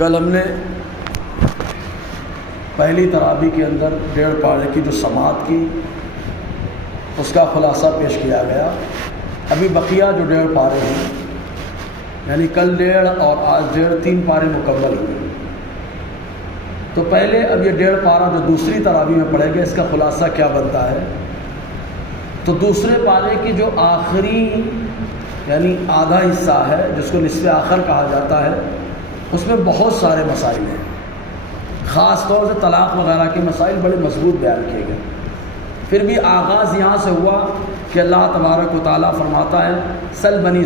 کل ہم نے پہلی تراویح کے اندر 1.5 پارے کی جو سماعت کی اس کا خلاصہ پیش کیا گیا۔ ابھی بقیہ جو 1.5 پارے ہیں، یعنی کل 1.5 اور آج 1.5 3 پارے مکمل ہوئے۔ تو پہلے اب یہ 1.5 پارہ جو دوسری تراویح میں پڑھے گا، اس کا خلاصہ کیا بنتا ہے؟ تو دوسرے پارے کی جو آخری یعنی آدھا حصہ ہے، جس کو نصف آخر کہا جاتا ہے، اس میں بہت سارے مسائل ہیں۔ خاص طور سے طلاق وغیرہ کے مسائل بڑے مضبوط بیان کیے گئے۔ پھر بھی آغاز یہاں سے ہوا کہ اللہ تبارک و تعالیٰ فرماتا ہے سل بنی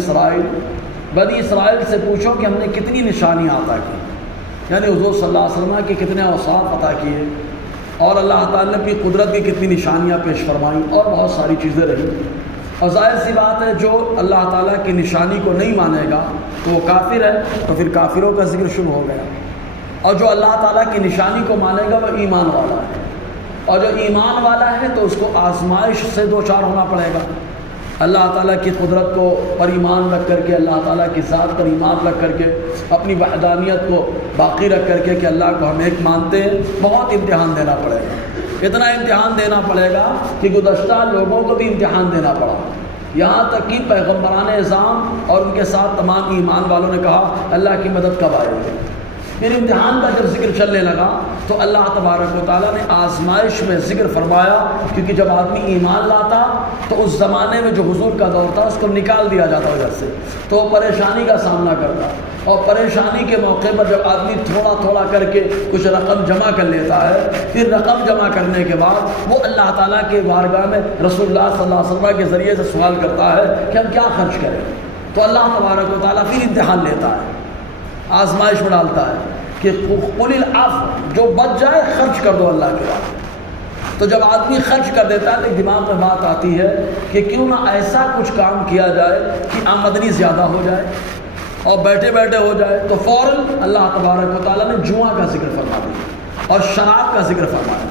اسرائیل سے پوچھو کہ ہم نے کتنی نشانیاں عطا کی، یعنی حضور صلی اللہ علیہ وسلم کے کتنے اوصاف عطا کیے، اور اللہ تعالیٰ نے کی قدرت کی کتنی نشانیاں پیش فرمائیں، اور بہت ساری چیزیں رہیں۔ اور ظاہر سی بات ہے جو اللہ تعالیٰ کی نشانی کو نہیں مانے گا تو وہ کافر ہے، تو پھر کافروں کا ذکر شروع ہو گیا۔ اور جو اللہ تعالیٰ کی نشانی کو مانے گا وہ ایمان والا ہے، اور جو ایمان والا ہے تو اس کو آزمائش سے دوچار ہونا پڑے گا۔ اللہ تعالیٰ کی قدرت کو پر ایمان رکھ کر کے، اللہ تعالیٰ کی ذات پر ایمان رکھ کر کے، اپنی وحدانیت کو باقی رکھ کر کے کہ اللہ کو ہم ایک مانتے ہیں، بہت امتحان دینا پڑے گا۔ اتنا امتحان دینا پڑے گا کہ گزشتہ لوگوں کو بھی امتحان دینا پڑا، یہاں تک کہ پیغمبران اعظام اور ان کے ساتھ تمام ایمان والوں نے کہا اللہ کی مدد کب آئے گی۔ پھر امتحان کا جب ذکر چلنے لگا تو اللہ تبارک و تعالیٰ نے آزمائش میں ذکر فرمایا، کیونکہ جب آدمی ایمان لاتا تو اس زمانے میں جو حضور کا دور تھا اس کو نکال دیا جاتا ادھر سے، تو وہ پریشانی کا سامنا کرتا، اور پریشانی کے موقع پر جب آدمی تھوڑا تھوڑا کر کے کچھ رقم جمع کر لیتا ہے، پھر رقم جمع کرنے کے بعد وہ اللہ تعالیٰ کے بارگاہ میں رسول اللہ صلی اللہ علیہ وسلم کے ذریعے سے سوال کرتا ہے کہ ہم کیا خرچ کریں، تو اللہ تبارک و تعالیٰ پھر امتحان لیتا ہے، آزمائش میں ڈالتا ہے کہ قل العفو، جو بچ جائے خرچ کر دو اللہ کے راستے۔ تو جب آدمی خرچ کر دیتا ہے تو دماغ میں بات آتی ہے کہ کیوں نہ ایسا کچھ کام کیا جائے کہ آمدنی زیادہ ہو جائے اور بیٹھے بیٹھے ہو جائے، تو فوراً اللہ تبارک و تعالیٰ نے جوا کا ذکر فرما دیا اور شراب کا ذکر فرمایا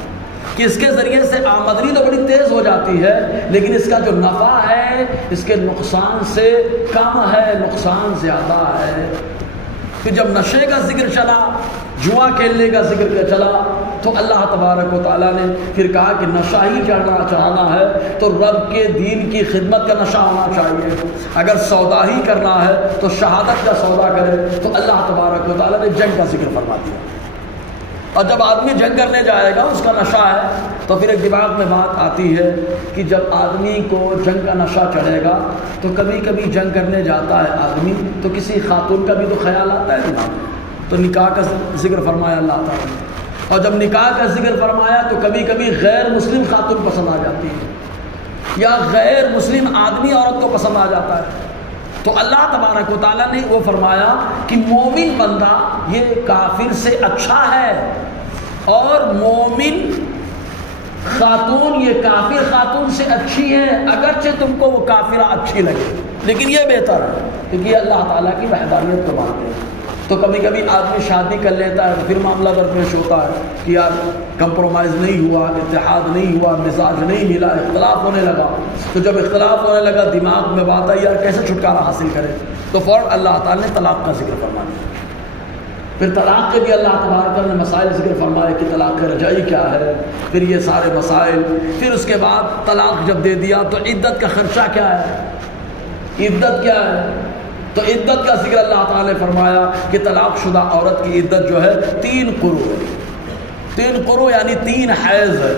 کہ اس کے ذریعے سے آمدنی تو بڑی تیز ہو جاتی ہے، لیکن اس کا جو نفع ہے اس کے نقصان سے کم ہے، نقصان زیادہ ہے۔ پھر جب نشے کا ذکر چلا، جوا کھیلنے کا ذکر چلا، تو اللہ تبارک و تعالیٰ نے پھر کہا کہ نشہ ہی چڑھانا ہے تو رب کے دین کی خدمت کا نشہ ہونا چاہیے، اگر سودا ہی کرنا ہے تو شہادت کا سودا کرے، تو اللہ تبارک و تعالیٰ نے جنگ کا ذکر فرما دیا۔ اور جب آدمی جنگ کرنے جائے گا اس کا نشہ ہے، تو پھر ایک دماغ میں بات آتی ہے کہ جب آدمی کو جنگ کا نشہ چڑھے گا تو کبھی کبھی جنگ کرنے جاتا ہے آدمی تو کسی خاتون کا بھی تو خیال آتا ہے دماغ میں، تو نکاح کا ذکر فرمایا اللہ تعالیٰ نے، اور جب نکاح کا ذکر فرمایا تو کبھی کبھی غیر مسلم خاتون پسند آ جاتی ہے، یا غیر مسلم آدمی عورت کو پسند آ جاتا ہے، تو اللہ تبارک و تعالیٰ نے وہ فرمایا کہ مومن بندہ یہ کافر سے اچھا ہے، اور مومن خاتون یہ کافر خاتون سے اچھی ہے، اگرچہ تم کو وہ کافرہ اچھی لگے، لیکن یہ بہتر ہے کیونکہ یہ اللہ تعالیٰ کی وحدانیت کو مانتے ہیں۔ تو کبھی کبھی آدمی شادی کر لیتا ہے تو پھر معاملہ درپیش ہوتا ہے کہ یار کمپرومائز نہیں ہوا، اتحاد نہیں ہوا، مزاج نہیں ملا، اختلاف ہونے لگا، تو جب اختلاف ہونے لگا دماغ میں بات آئی یار کیسے چھٹکارا حاصل کرے، تو فوراً اللہ تعالیٰ نے طلاق کا ذکر فرما دیا۔ پھر طلاق کے بھی اللہ تبارک نے مسائل ذکر فرمائے کہ طلاق رجعی کیا ہے، پھر یہ سارے مسائل، پھر اس کے بعد طلاق جب دے دیا تو عدت کا خرچہ کیا ہے، عدت کیا ہے، تو عدت کا ذکر اللہ تعالیٰ نے فرمایا کہ طلاق شدہ عورت کی عدت جو ہے 3 قروء ہے، 3 قروء یعنی 3 حیض ہے۔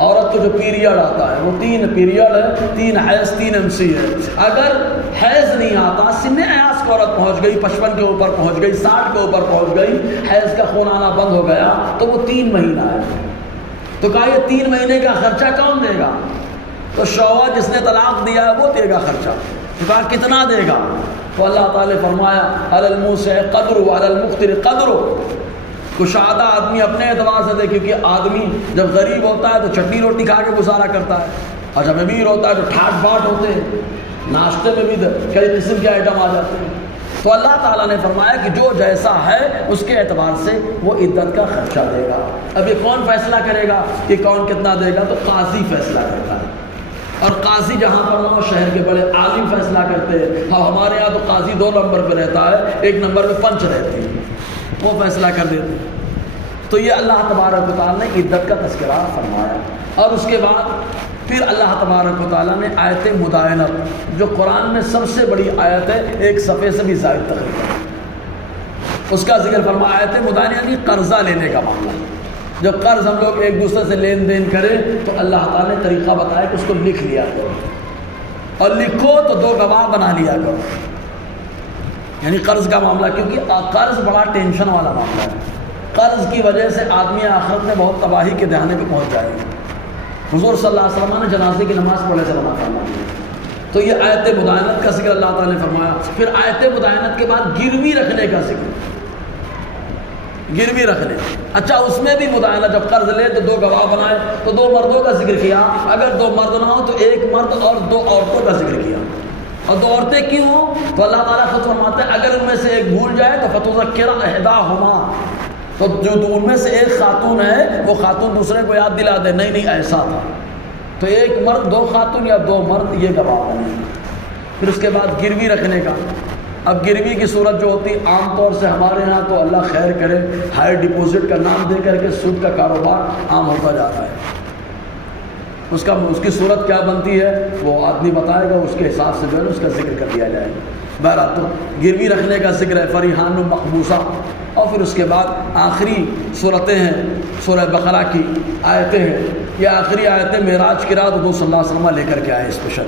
عورت کو جو پیریڈ آتا ہے وہ 3 پیریڈ ہے، 3 حیض، 3 MC ہے۔ اگر حیض نہیں آتا، سن ایاس کو عورت پہنچ گئی، 55 کے اوپر پہنچ گئی، 60 کے اوپر پہنچ گئی، حیض کا خون آنا بند ہو گیا، تو وہ 3 مہینہ ہے۔ تو کہا یہ 3 مہینے کا خرچہ کون دے گا؟ تو شوہر جس نے طلاق دیا ہے وہ دے گا خرچہ۔ تو کہا کتنا دے گا؟ تو اللہ تعالیٰ نے فرمایا علی الموسع قدر وعلی المقتر قدر۔ کشادہ آدمی اپنے اعتبار سے دے، کیونکہ آدمی جب غریب ہوتا ہے تو چٹنی روٹی کھا کے گزارا کرتا ہے، اور جب امیر ہوتا ہے تو ٹھاٹ باٹ ہوتے ہیں، ناشتے میں بھی کئی قسم کے آئٹم آ جاتے ہیں۔ تو اللہ تعالیٰ نے فرمایا کہ جو جیسا ہے اس کے اعتبار سے وہ عدت کا خرچہ دے گا۔ اب یہ کون فیصلہ کرے گا کہ کون کتنا دے گا؟ تو قاضی فیصلہ کرتا ہے۔ اور قاضی جہاں پر نہ ہو شہر کے بڑے عالم فیصلہ کرتے ہیں. ہاں ہمارے یہاں تو قاضی 2 نمبر پہ رہتا ہے, 1 نمبر پہ پنچ رہتے ہیں, وہ فیصلہ کر دیتے ہیں. تو یہ اللہ تبارک و تعالیٰ نے عدت کا تذکرہ فرمایا. اور اس کے بعد پھر اللہ تبارک و تعالیٰ نے آیت مدائنت, جو قرآن میں سب سے بڑی آیت ہے, 1 صفحے سے بھی زائد تقریباً, اس کا ذکر فرمایا. آیت مدائنہ یعنی قرضہ لینے کا معاملہ. جب قرض ہم لوگ ایک دوسرے سے لین دین کریں تو اللہ تعالیٰ نے طریقہ بتایا کہ اس کو لکھ لیا کرو, اور لکھو تو 2 گواہ بنا لیا کرو. یعنی قرض کا معاملہ, کیونکہ قرض بڑا ٹینشن والا معاملہ ہے. قرض کی وجہ سے آدمی آخرت میں بہت تباہی کے دہانے پہ پہنچ جائے گا. حضور صلی اللہ علیہ وسلم نے جنازے کی نماز پڑھنے سے منع فرمایا. تو یہ آیت مدائنت کا ذکر اللہ تعالیٰ نے فرمایا. پھر آیت مدائنت کے بعد گروی رکھنے کا ذکر, گروی رکھنے. اچھا اس میں بھی مدائنہ, جب قرض لے تو 2 گواہ بنائے, تو 2 مردوں کا ذکر کیا. اگر 2 مرد نہ ہو تو 1 مرد اور 2 عورتوں کا ذکر کیا. اور 2 عورتیں کیوں ہوں تو اللہ تعالیٰ خود فرماتا ہے اگر ان میں سے ایک بھول جائے تو فتذکر احداہما, تو جو ان میں سے ایک خاتون ہے وہ خاتون دوسرے کو یاد دلا دے نہیں ایسا تھا. تو 1 مرد 2 خاتون یا 2 مرد یہ گواہ بنے. پھر اس کے بعد گروی رکھنے کا. اب گروی کی صورت جو ہوتی عام طور سے ہمارے یہاں تو اللہ خیر کرے ہائر ڈپوزٹ کا نام دے کر کے سود کا کاروبار عام ہوتا جا رہا ہے. اس کی صورت کیا بنتی ہے وہ آدمی بتائے گا, اس کے حساب سے جو ہے اس کا ذکر کر دیا جائے گا. بہرحال تو گروی رکھنے کا ذکر ہے, فریحان مقبوضہ. اور پھر اس کے بعد آخری صورتیں ہیں سورہ بقرہ کی آیتیں ہیں. یہ آخری آیتیں معراج کی رات حضور صلی اللہ علیہ وسلم لے کر کے آئے اسپیشل.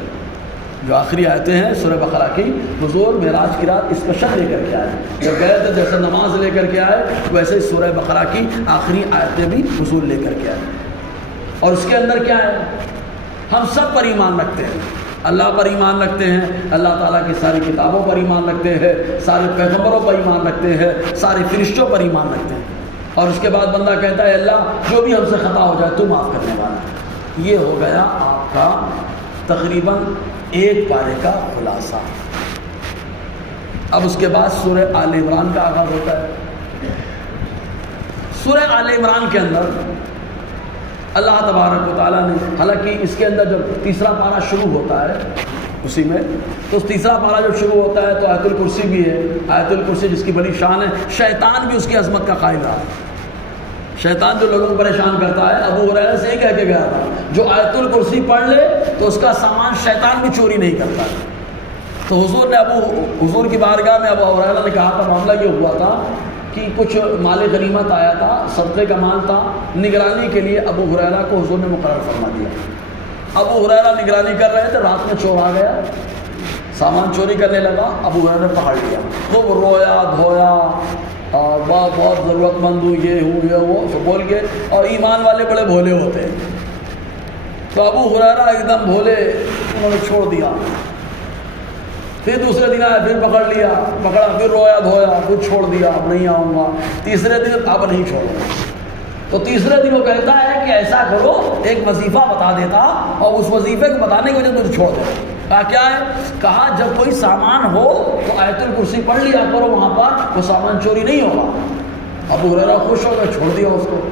جو آخری آیتیں ہیں سورہ بقرہ کی, حضور معراج کی رات اسپیشل لے کر کے آئے. جب گئے تھے جیسے نماز لے کر کے آئے ویسے ہی سورہ بقرہ کی آخری آیتیں بھی حضور لے کر کے آئے. اور اس کے اندر کیا ہے, ہم سب پر ایمان رکھتے ہیں. اللہ پر ایمان رکھتے ہیں, اللہ تعالیٰ کی ساری کتابوں پر ایمان رکھتے ہیں, سارے پیغمبروں پر ایمان رکھتے ہیں, سارے فرشتوں پر ایمان رکھتے ہیں. اور اس کے بعد بندہ کہتا ہے اللہ جو بھی ہم سے خطا ہو جائے تو معاف کرنے والا ہے. یہ ہو گیا آپ کا تقریباً 1 پارے کا خلاصہ. اب اس کے بعد سورہ آل عمران کا آغاز ہوتا ہے. سورہ آل عمران کے اندر اللہ تبارک و تعالیٰ نے, حالانکہ اس کے اندر جب تیسرا پارہ شروع ہوتا ہے اسی میں, تو تیسرا پارہ جب شروع ہوتا ہے تو آیت الکرسی بھی ہے. آیت الکرسی جس کی بڑی شان ہے, شیطان بھی اس کی عظمت کا قائل رہا. شیطان جو لوگوں کو پریشان کرتا ہے, ابو ہریرہ سے یہ کہہ کے گیا تھا جو آیت الکرسی پڑھ لے تو اس کا سامان شیطان بھی چوری نہیں کرتا. تو حضور کی بارگاہ میں ابو ہریرہ نے کہا تھا, معاملہ یہ ہوا تھا کہ کچھ مال غنیمت آیا تھا, صدقے کا مال تھا, نگرانی کے لیے ابو ہریرہ کو حضور نے مقرر فرما دیا. ابو ہریرہ نگرانی کر رہے تھے, رات میں چور آ گیا, سامان چوری کرنے لگا. ابو ہریرہ نے پکڑ لیا, خوب رویا دھویا اور بہت ضرورت مند ہوں, یہ ہوں یہ وہ سب بول کے. اور ایمان والے بڑے بھولے ہوتے ہیں, تو ابو ہریرہ ایک دم بھولے, انہوں نے چھوڑ دیا. پھر دوسرے دن آیا, پھر پکڑ لیا, پکڑا, پھر رویا دھویا, پھر چھوڑ دیا, اب نہیں آؤں گا. تیسرے دن اب نہیں چھوڑوں گا. تو تیسرے دن وہ کہتا ہے کہ ایسا کرو, ایک وظیفہ بتا دیتا اور اس وظیفے کو بتانے کی وجہ سے مجھے چھوڑ دو. کہا کیا ہے؟ کہا جب کوئی سامان ہو تو آیت الکرسی پڑھ لیا کرو, وہاں پر وہ سامان چوری نہیں ہوگا. ابو ہریرہ خوش ہو گئے, چھوڑ دیا اس کو.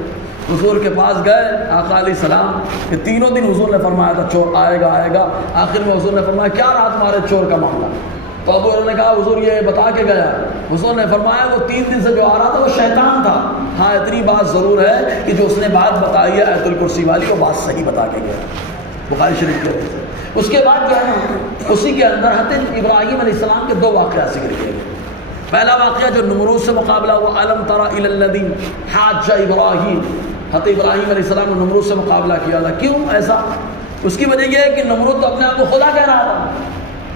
حضور کے پاس گئے آقا علیہ السلام, کہ تینوں دن حضور نے فرمایا تھا چور آئے گا. آخر میں حضور نے فرمایا کیا رہا تمہارے چور کا معاملہ؟ تو ابو ہریرہ نے کہا حضور یہ بتا کے گیا. حضور نے فرمایا وہ 3 دن سے جو آ رہا تھا وہ شیطان تھا. ہاں اتنی بات ضرور ہے کہ جو اس نے بات بتائی ہے آیت الکرسی والی, وہ بات صحیح بتا کے گیا. بخاری شریف کے وجہ سے. اس کے بعد کیا ہے, اسی کے اندر حضرت ابراہیم علیہ السلام کے 2 واقعات ذکر کیے گئے. پہلا واقعہ جو نمرود سے مقابلہ ہوا, الم تر الی الذی حاج ابراہیم. حضرت ابراہیم علیہ السلام نے نمرود سے مقابلہ کیا تھا. کیوں ایسا؟ اس کی وجہ یہ ہے کہ نمرود تو اپنے آپ کو خدا کہہ رہا تھا,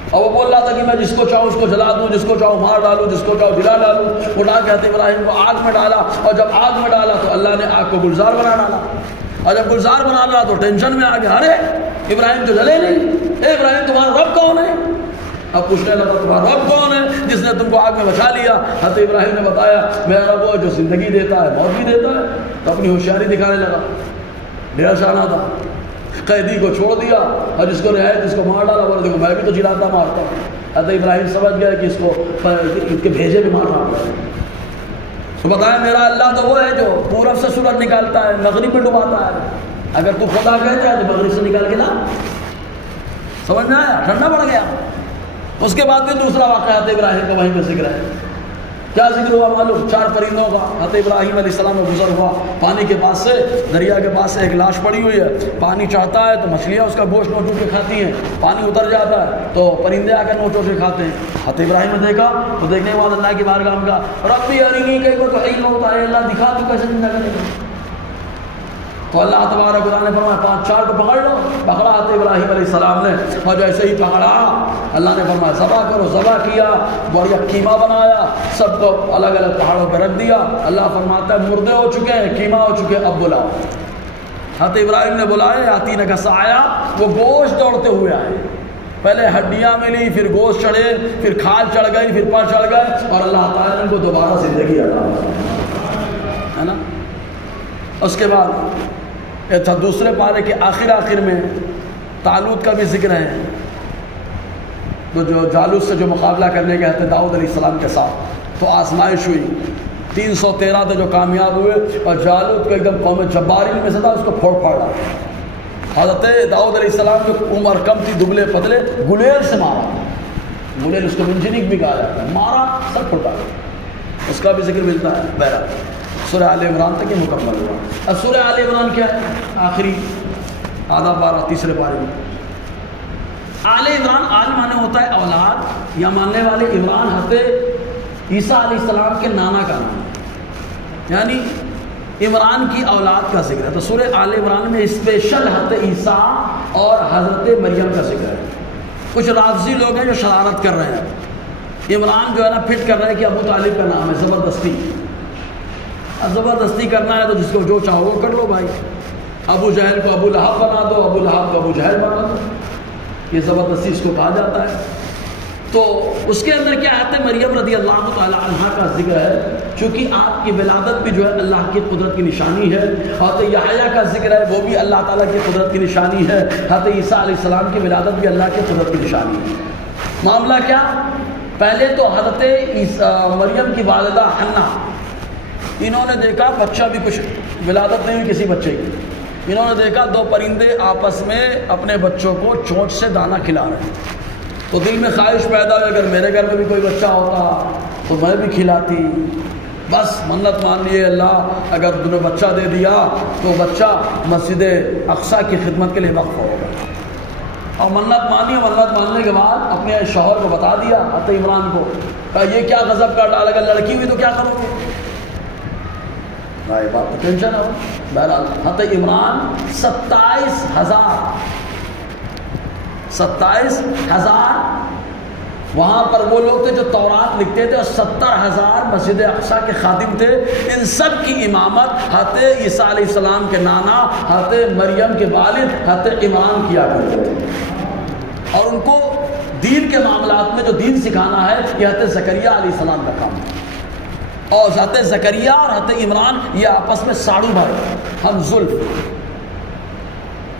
اور وہ بول رہا تھا کہ میں جس کو چاہوں اس کو جلا دوں, جس کو چاہوں مار ڈالوں, جس کو چاہوں جلا ڈالوں. اٹھا کے حضرت ابراہیم کو آگ میں ڈالا, اور جب آگ میں ڈالا تو اللہ نے آگ کو گلزار بنا ڈالا. اور جب گلزار بنا ڈالا تو ٹینشن میں آ گیا, ارے ابراہیم تو جلے نہیں. اے ابراہیم تمہارا رب کون ہے؟ اب پوچھنے لگا تمہارا رب کون ہے جس نے تم کو آگ میں بچا لیا؟ حضرت ابراہیم نے بتایا میرا رب وہ جو زندگی دیتا ہے موت بھی دیتا ہے. تو اپنی ہوشیاری دکھانے لگا, ڈیڑھ شانہ تھا, قیدی کو چھوڑ دیا اور جس کو رہا جس کو مار ڈالا, بولے دیکھو میں بھی تو جلاتا مارتا. حضرت ابراہیم سمجھ گیا کہ اس کو کے بھیجے بھی مار ڈالا. تو بتایا میرا اللہ تو وہ ہے جو پورب سے سورج نکالتا ہے, مغرب میں ڈباتا ہے. اگر تو خدا کہتا ہے تو مغرب سے نکال کے لا. سمجھ میں آیا؟ ٹھنڈا پڑ گیا۔ اس کے بعد بھی دوسرا واقعہ حضرت ابراہیم کا وہیں پہ ذکر ہے۔ کیا ذکر ہوا معلوم؟ 4 پرندوں کا حضرت ابراہیم علیہ السلام میں گزر ہوا، پانی کے پاس سے، دریا کے پاس سے ایک لاش پڑی ہوئی ہے، پانی چڑھتا ہے تو مچھلیاں اس کا گوشت نوچ کے کھاتی ہیں، پانی اتر جاتا ہے تو پرندے آ کر نوچ کے کھاتے ہیں۔ حضرت ابراہیم نے دیکھا تو دیکھنے کے بعد اللہ کی بارگاہ میں کہا ربی ارینی کیف تحیی الموتیٰ، اے اللہ دکھا تو کیسے زندہ کرے گا۔ تو اللہ تبارک و تعالیٰ نے فرمایا 5-4 کو پکڑ لو۔ پکڑا حضرت ابراہیم علیہ السلام نے، اور جیسے ہی پکڑا اللہ نے فرمایا ذبح کرو، ذبح کیا، بڑھیا قیمہ بنایا، سب کو الگ الگ پہاڑوں پہ رکھ دیا۔ اللہ فرماتا ہے مردے ہو چکے ہیں، قیمہ ہو چکے ہیں، اب بلاؤ۔ حضرت ابراہیم نے بلائے، آتینہ کا سایہ، وہ گوشت دوڑتے ہوئے آئے، پہلے ہڈیاں ملی، پھر گوشت چڑھے، پھر کھال چڑھ گئی، پھر پر چڑھ گئے، اور اللہ تعالیٰ نے ان کو دوبارہ زندگی عطا ہے نا۔ اس کے بعد دوسرے پارے کے آخر میں طالوت کا بھی ذکر ہے، تو جو جالوت سے جو مقابلہ کرنے گئے تھے داؤد علیہ السلام کے ساتھ، تو آزمائش ہوئی، 313 تھے جو کامیاب ہوئے، اور جالوت کو ایک دم قوم جبارین میں سے تھا، اس کو پھوڑ پھاڑا۔ حضرت داؤد علیہ السلام کی عمر کم تھی، دبلے پتلے، گلیل سے مارا، گلیل اس کو منجنیق بھی کہا جاتا ہے، مارا سب پھٹا، اس کا بھی ذکر ملتا ہے۔ بہرحال سورہ آل عمران تک یہ مکمل ہوا۔ اب سورہ آل عمران کیا ہے؟ آخری آدھا پارہ، تیسرے پارے میں آل عمران، آل مانے ہوتا ہے اولاد یا ماننے والے، عمران حضرت عیسیٰ علیہ السلام کے نانا کا نام، یعنی عمران کی اولاد کا ذکر ہے۔ تو سورہ آل عمران میں اسپیشل حضرت عیسیٰ اور حضرت مریم کا ذکر ہے۔ کچھ رافضی لوگ ہیں جو شرارت کر رہے ہیں، عمران جو ہے نا فٹ کر رہے ہیں کہ ابو طالب کا نام ہے، زبردستی کرنا ہے تو جس کو جو چاہو وہ کر لو بھائی، ابو جہل کو ابو لہب بنا دو، ابو لہب کو ابو جہل بنا دو، یہ زبردستی اس کو کہا جاتا ہے۔ تو اس کے اندر کیا ہے؟ مریم رضی اللہ تعالی عنہا کا ذکر ہے، چونکہ آپ کی ولادت بھی جو ہے اللہ کی قدرت کی نشانی ہے، حضرت یحییٰ کا ذکر ہے، وہ بھی اللہ تعالیٰ کی قدرت کی نشانی ہے، حضرت عیسیٰ علیہ السلام کی ولادت بھی اللہ کی قدرت کی نشانی ہے۔ معاملہ کیا؟ پہلے تو حضرت مریم کی والدہ حنا، انہوں نے دیکھا بچہ بھی کچھ ولادت نہیں ہوئی کسی بچے کی، انہوں نے دیکھا 2 پرندے آپس میں اپنے بچوں کو چونچ سے دانہ کھلا رہے ہیں، تو دل میں خواہش پیدا ہوئی اگر میرے گھر میں بھی کوئی بچہ ہوتا تو میں بھی کھلاتی، بس منت مان لیے اللہ اگر تم نے بچہ دے دیا تو بچہ مسجد اقصیٰ کی خدمت کے لیے وقف ہوگا، اور منت مانی، منت ماننے کے بعد اپنے شوہر کو بتا دیا حضرت عمران کو، کہا یہ کیا غضب کا ڈال، اگر لڑکی ہوئی تو کیا کرو گے؟ یہ بات تو ٹینشن ہے۔ بہرحال حضرت عمران 27,000 وہاں پر وہ لوگ تھے جو تورات لکھتے تھے، اور 70,000 مسجد اقصیٰ کے خادم تھے، ان سب کی امامت حضرت عیسیٰ علیہ السلام کے نانا حضرت مریم کے والد حضرت عمران کیا کرتے تھے، اور ان کو دین کے معاملات میں جو دین سکھانا ہے یہ حضرت زکریا علیہ السلام کا کام ہے، اور حضرت زکریا اور حضرت عمران یہ آپس میں ساڑو بھائی، ہم زلف۔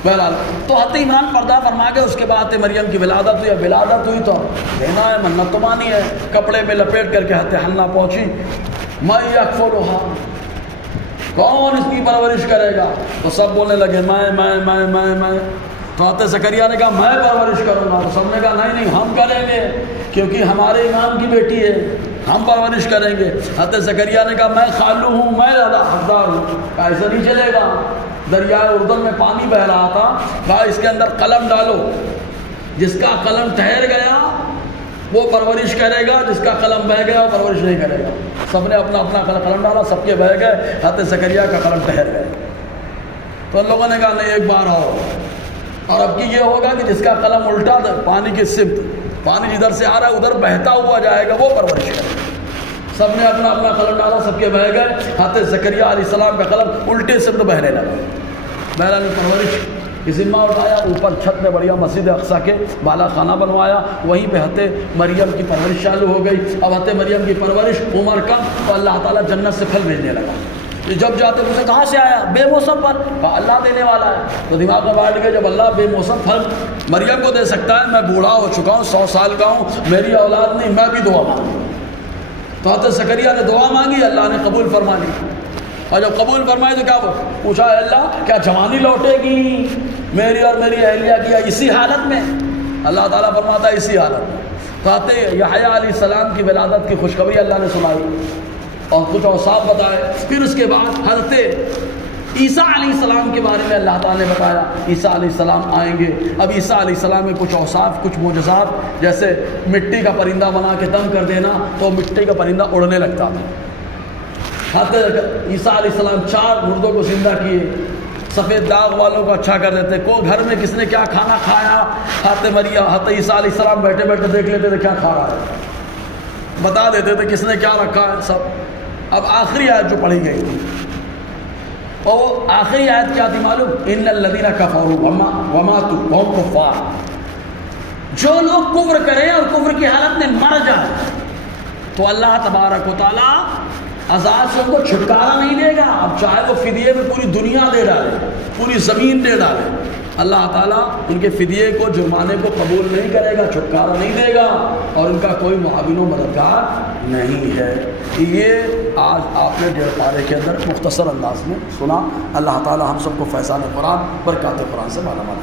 بہرحال تو حضرت عمران پردہ فرما کے اس کے بعد مریم کی ولادت ہوئی، ولادت ہوئی تو دینا ہے، منت تو مانی ہے، کپڑے میں لپیٹ کر کے حضرت حنا پہنچی، میں یکفلھا، کون اس کی پرورش کرے گا؟ تو سب بولنے لگے میں۔ تو حضرت زکریا نے کہا میں پرورش کروں گا، تو سب نے کہا نہیں ہم کریں گے، کیونکہ ہمارے امام کی بیٹی ہے، ہم پرورش کریں گے۔ حضرت زکریا نے کہا میں خالو ہوں، میں زیادہ حقدار ہوں، کہا ایسا نہیں چلے گا۔ دریائے اردن میں پانی بہ رہا تھا، کہا اس کے اندر قلم ڈالو، جس کا قلم ٹھہر گیا وہ پرورش کرے گا، جس کا قلم بہہ گیا وہ پرورش نہیں کرے گا۔ سب نے اپنا اپنا قلم ڈالا، سب کے بہہ گئے، حضرت زکریا کا قلم ٹھہر گئے۔ تو ان لوگوں نے کہا نہیں ایک بار آؤ، اور اب کی یہ ہوگا کہ جس کا قلم الٹا پانی کی سمت، پانی جدھر سے آ رہا ہے ادھر بہتا ہوا جائے گا، وہ پرورش کرے گا۔ سب نے اپنا اپنا قلم ڈالا، سب کے بہہ گئے، حضرت زکریا علیہ السلام کا قلم الٹے سمت بہنے لگا۔ بہرحال پرورش کی ذمہ اٹھایا، اوپر چھت میں بڑھیا مسجد اقصیٰ کے بالا خانہ بنوایا، وہیں پہ حضرت مریم کی پرورش چالو ہو گئی۔ اب حضرت مریم کی پرورش عمر کم، تو اللہ تعالیٰ جنت سے پھل بھیجنے لگا۔ جب جاتے اسے کہاں سے آیا؟ بے موسم پھل، کہا اللہ دینے والا ہے۔ تو دماغ میں بیٹھ گئے جب اللہ بے موسم پھل مریم کو دے سکتا ہے، میں بوڑھا ہو چکا ہوں، 100 سال کا ہوں، میری اولاد نہیں، میں بھی دعا مانگوں۔ تو حضرت زکریا نے دعا مانگی، اللہ نے قبول فرما لی، اور جب قبول فرمائی تو کیا پوچھا، اے اللہ کیا جوانی لوٹے گی میری اور میری اہلیہ کی اسی حالت میں؟ اللہ تعالیٰ فرماتا ہے اسی حالت میں. تو یحییٰ علیہ السلام کی ولادت کی خوشخبری اللہ نے سنائی اور کچھ اوصاف بتائے. پھر اس کے بعد حضرت عیسیٰ علیہ السلام کے بارے میں اللہ تعالیٰ نے بتایا عیسیٰ علیہ السلام آئیں گے. اب عیسیٰ علیہ السلام میں کچھ اوصاف, کچھ معجزات, جیسے مٹی کا پرندہ بنا کے دم کر دینا تو مٹی کا پرندہ اڑنے لگتا تھا. حضرت عیسیٰ علیہ السلام 4 مردوں کو زندہ کیے, سفید داغ والوں کو اچھا کر دیتے. کو گھر میں کس نے کیا کھانا کھایا, حضرت عیسیٰ علیہ السلام بیٹھے بیٹھے دیکھ لیتے تھے کیا کھا رہا ہے, بتا دیتے تھے کس نے کیا رکھا ہے سب. اب آخری آیت جو پڑھی گئی تھی, اور وہ آخری آیت کیا تھی معلوم؟ ان الذین کفروا وماتوا وهم کفار. جو لوگ کفر کریں اور کفر کی حالت میں مر جائیں تو اللہ تبارک و تعالیٰ عذاب سے ان کو چھٹکارا نہیں دے گا. اب چاہے وہ فدیے میں پوری دنیا دے ڈالے, پوری زمین دے ڈالے, اللہ تعالیٰ ان کے فدیے کو, جرمانے کو قبول نہیں کرے گا, چھٹکارا نہیں دے گا, اور ان کا کوئی معاون و مددگار نہیں ہے. یہ آج آپ نے 1.5 پارے کے اندر مختصر انداز میں سنا. اللہ تعالیٰ ہم سب کو فیضان قرآن برکات قرآن سے مالا مال